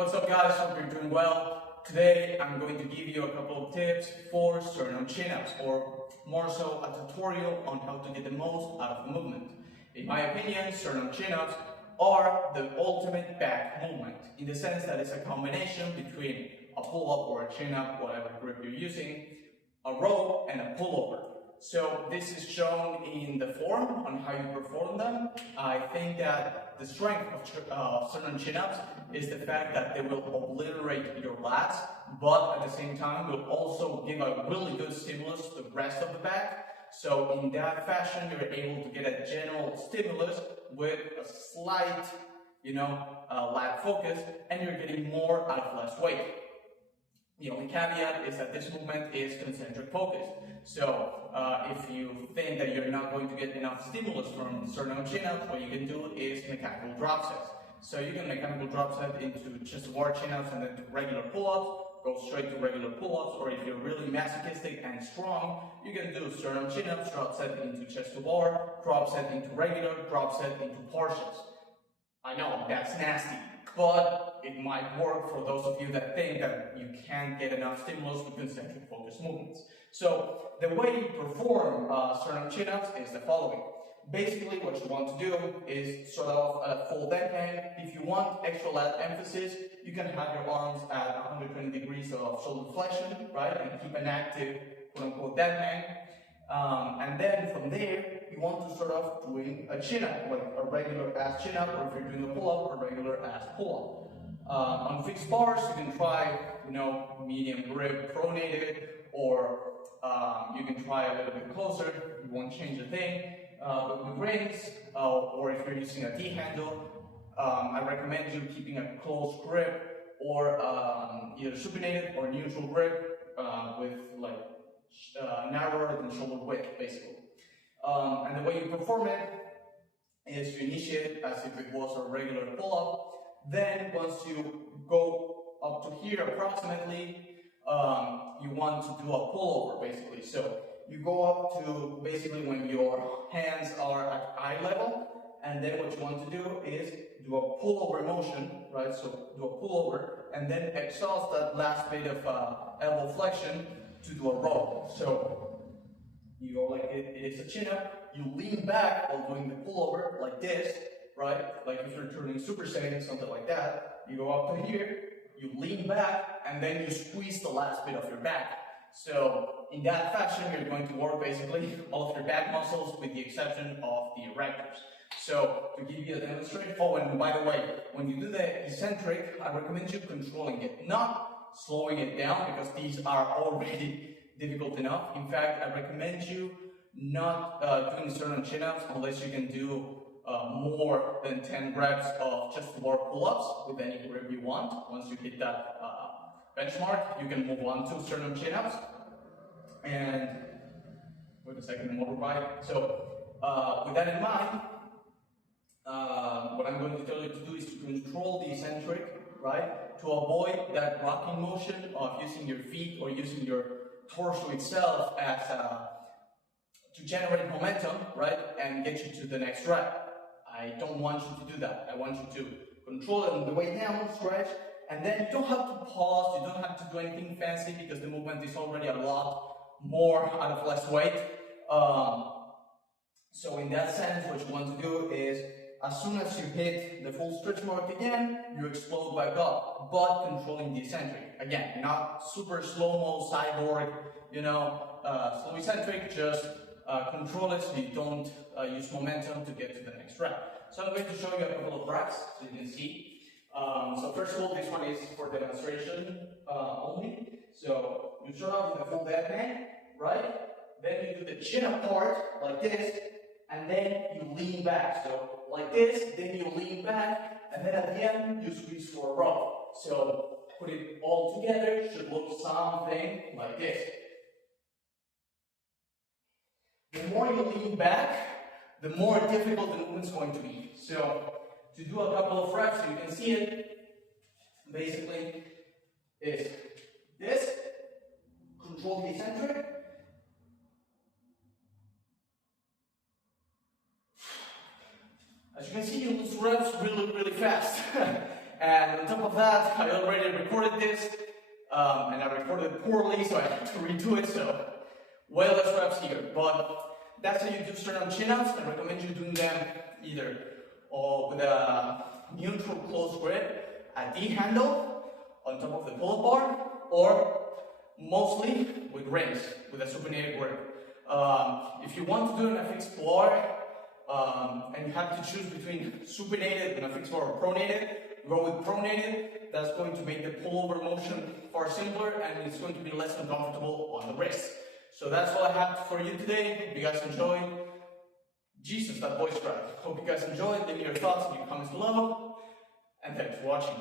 What's up guys, hope you're doing well. Today I'm going to give you a couple of tips for sternum chin-ups, or more so a tutorial on how to get the most out of the movement. In my opinion, sternum chin-ups are the ultimate back movement, in the sense that it's a combination between a pull-up or a chin-up, whatever grip you're using, a row and a pullover. So this is shown in the form on how you perform them. I think that the strength of sternum chin-ups is the fact that they will obliterate your lats, but at the same time will also give a really good stimulus to the rest of the back. So in that fashion, you're able to get a general stimulus with a slight, lat focus, and you're getting more out of less weight. The only caveat is that this movement is concentric focused. So if you think that you're not going to get enough stimulus from sternum chin-ups, what you can do is mechanical drop sets. So you can mechanical drop set into chest-to-bar chin-ups and then to regular pull-ups, go straight to regular pull-ups, or if you're really masochistic and strong, you can do sternum chin-ups, drop set into chest-to-bar, drop set into regular, drop set into partials. I know, that's nasty, but it might work for those of you that think that you can't get enough stimulus with concentric focus movements. So the way you perform sternum chin-ups is the following. Basically, what you want to do is sort of a full deadhand. If you want extra lat emphasis, you can have your arms at 120 degrees of shoulder flexion, right, and keep an active, quote-unquote, deadhand. And then from there, you want to start off doing a chin-up, like a regular ass chin-up, or if you're doing a pull-up, a regular ass pull-up. On fixed bars, you can try, medium grip pronated, or you can try a little bit closer. You won't change a thing. But with rings, or if you're using a T-handle, I recommend you keeping a close grip, or either supinated or neutral grip with narrower than shoulder width, basically. And the way you perform it is you initiate as if it was a regular pull-up. Then once you go up to here approximately, you want to do a pullover, basically. So you go up to basically when your hands are at eye level, and then what you want to do is do a pullover motion, right? So do a pullover, and then exhaust that last bit of elbow flexion to do a roll. So you go like it is a chin-up, you lean back while doing the pullover like this, right? Like if you're turning supersetting, something like that. You go up to here, you lean back, and then you squeeze the last bit of your back. So in that fashion, you're going to work basically all of your back muscles with the exception of the erectors. So to give you a demonstration, and by the way, when you do the eccentric, I recommend you controlling it, not slowing it down, because these are already difficult enough. In fact, I recommend you not doing sternum chin-ups unless you can do more than 10 reps of chest-to-bar pull-ups with any grip you want. Once you hit that benchmark, you can move on to sternum chin-ups. And wait a second, motorbike. So with that in mind, what I'm going to tell you to do is to control the eccentric, right? To avoid that rocking motion of using your feet or using your torso itself as to generate momentum, right? And get you to the next rep. I don't want you to do that. I want you to control it on the way down, stretch, and then you don't have to pause, you don't have to do anything fancy because the movement is already a lot more out of less weight. So in that sense, what you want to do is, as soon as you hit the full stretch mark again, you explode back up, but controlling the eccentric. Again, not super slow-mo, cyborg, slow eccentric, just control it so you don't use momentum to get to the next rep. So I'm going to show you a couple of reps so you can see. So first of all, this one is for demonstration only. So you start off with a full deadhand, right? Then you do the chin-up part like this, and then you lean back. So like this, then you lean back, and then at the end you squeeze for a row. So put it all together, should look something like this. The more you lean back, the more difficult the movement's going to be. So to do a couple of reps, so you can see it, basically is this, control the eccentric, as you can see, you lose reps really fast. And on top of that, I already recorded this, and I recorded it poorly, so I had to redo it, so way less reps here. But that's how you do sternum chin-ups. I recommend you doing them either with a neutral close grip, a D handle on top of the pull-up bar, or mostly with rings, with a supinated grip. If you want to do an fixed bar, and you have to choose between supinated and a fixed bar or pronated, go with pronated. That's going to make the pullover motion far simpler, and it's going to be less uncomfortable on the wrist. So that's all I have for you today. Hope you guys enjoyed. Jesus, that voice crack. Hope you guys enjoyed. Leave me your thoughts in your comments below. And thanks for watching.